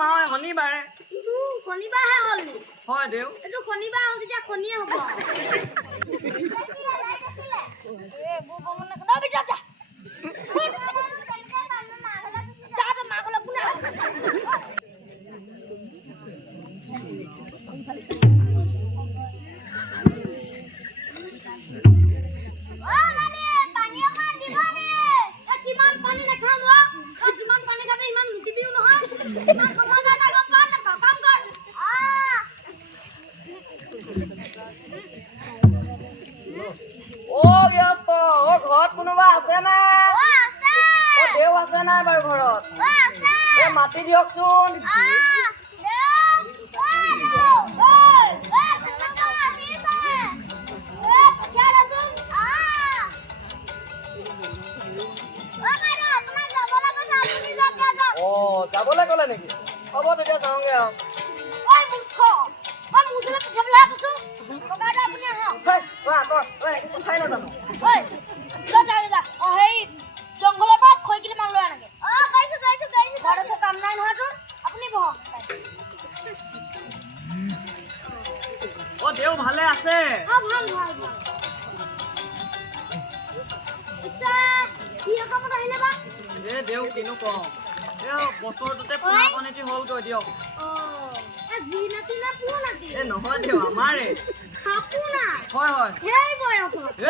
মাহৰ শনিবাৰে শনিবাৰহে হ'ল নি? হয় দেউ এইটো শনিবাৰ হ'ল তেতিয়া শনিয়ে হ'ব ঘৰত কোনোবা আছে না দেউ আছে নাই বাৰু ঘৰত মাতি দিয়কচোন যাবলৈ গ'লে নেকি হ'ব তেতিয়া যাওঁগে আৰু কথাই নাজানো জংঘলৰ পৰা খৈ কিনে মানুহ লৈ আনগে কাম নাই নহয় তোৰ আপুনি বহক দেউ ভালে আছে ভাল দেউ কিনো কম বছৰটোতে পোনা পানীটি হ'লগৈ দিয়ক নহয় দেউ আমাৰে হয়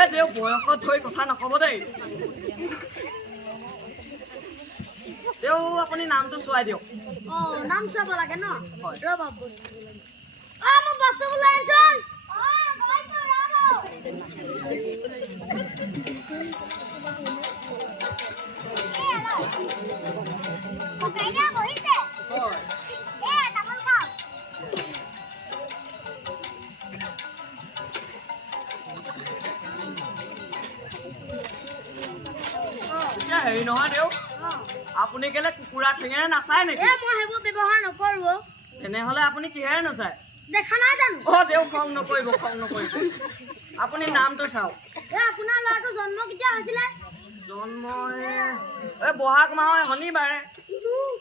দেউ বয়সত থৈ কথা নকব দেই দেউ আপুনি নামটো চোৱাই দিয়ক নাম চাব লাগে ন হেৰি নহয় দেউ আপুনি কেলে কুকুৰা ঠেঙেৰে নাচায় নেকি মই সেইবোৰ ব্যৱহাৰ নকৰো তেনেহলে আপুনি কিহেৰে নাচায় দেখা নাই জানো দেউ খং নকৰিব আপুনি নামটো চাওক আপোনাৰ ল'ৰাটো জন্ম কেতিয়া হৈছিলে জন্ম বহাগ মাহৰ শনিবাৰে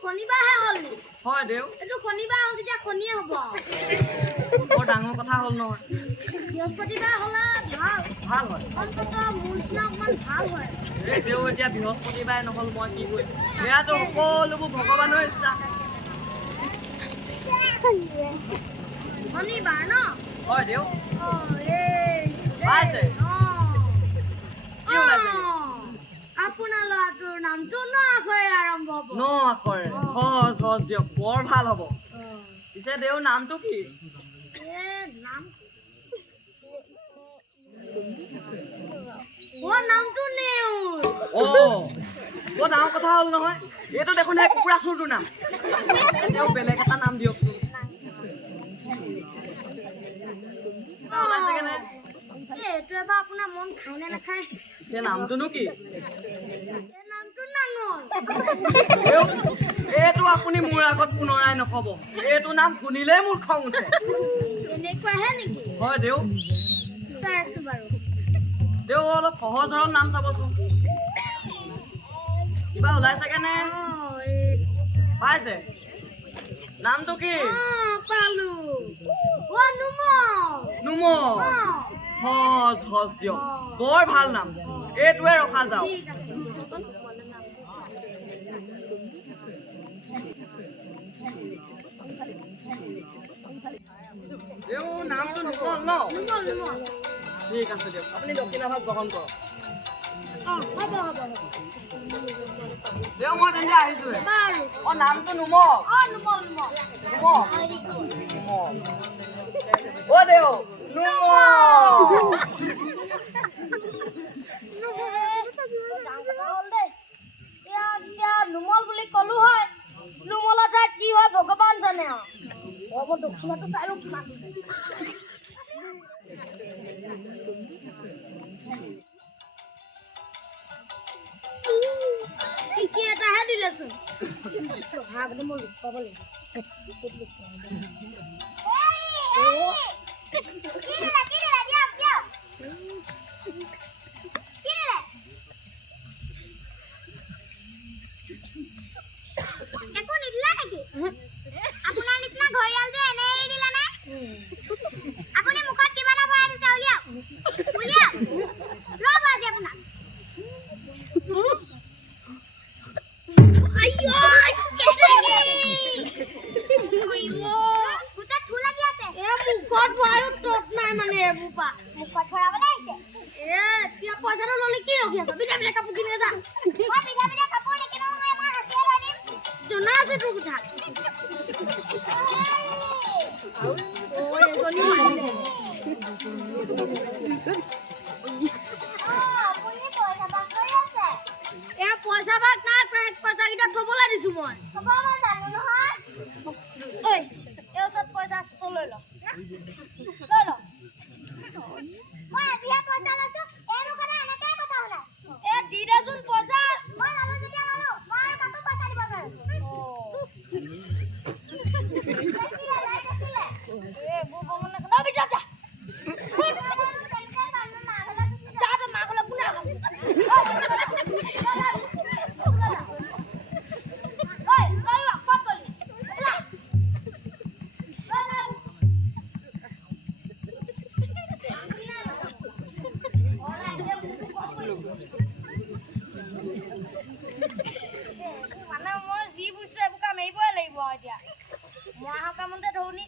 শনিবাৰহে হ'ল নি হয় দেউ এইটো শনিবাৰ হ'ল তেতিয়া শনিয়ে হ'ব বৰ ডাঙৰ কথা হ'ল নহয় বৃহস্পতিবাৰ হ'লে ভাল হয় অন্ততঃ মোৰ নিচিনা অকণমান ভাল হয় দেউ এতিয়া বৃহস্পতিবাৰে নহ'ল মই কি কৰিম সেয়াতো সকলোবোৰ ভগৱানৰ ইচ্ছা শনিবাৰ ন হয় দেউ পাইছে আপোনাৰ ল'ৰাটোৰ নামটো ন আখৰে আৰম্ভ হ'ব ন আখৰে সহজ দিয়ক বৰ ভাল হ'ব পিছে দেউ নামটো কি নামটো নেউৰ বৰ ডাঙৰ কথা হ'ল নহয় এইটো দেখোন কুকুৰা চোৰটোৰ নাম তেওঁ বেলেগ এটা নাম দিয়কচোন এইটো এবাৰ আপোনাৰ মন খায় নে নাখায় পিছে নামটোনো কি নামটো নাঙল এইটো আপুনি মোৰ আগত পুনৰাই নকব এইটো নাম শুনিলেই মোৰ খং উঠে এনেকুৱাহে নেকি হয় দেউ চাই আছো বাৰু দেউ অলপ সহজ সৰল নাম চাবচোন কিবা ওলাই চাগে নে পাইছে নামটো কি পালো নুম সহজ দিয়ক বৰ ভাল নাম এইটোৱে ৰখা যাওক দেউ নামটো নুমল ন ঠিক আছে দিয়ক আপুনি দক্ষিণাভাগ গ্ৰহণ কৰক দেউ মই তেন্তে আহিছো নামটো নুমল দেউ নুমল বুলি কলো হয় নুমলৰ ঠাইত কি হয় ভগৱান জানে আৰু দক্ষিণাটো চাই কি এটাহে দিলেচোন মই লুকাব লাগিব মুখত ভৰায়ো তত নাই মানে এইবোৰ পা মুখত ভৰাবলৈ আহিছে কিয় পইচাটো ল'লে কি ৰখি আছ বিদা বিদা কাপোৰ কিনে যা বিদা বিদা কাপোৰ নিকিনো মই আমাৰ হাতে লৈ দিম জনা আছে তোৰ কথা পইচা ভাগ না পইচা কেইটা থবলৈ দিছো মই হ'ব মই জানো নহয় ঐ এই ওচৰত পইচা আছে লৈ ল লৈ ল মই আজিহে পইচা লৈছো এই মুখতে এনেকৈ কথা ওলাই এই দি দেচোন পইচা মই নালো যেতিয়া নালো মই কাকো পইচা দিব নোৱাৰো বুব মনে ন বিজা যা মানে মই যি বুজিছো এইবোৰ কাম এৰিবই লাগিব এতিয়া মই কামতে ধৰণী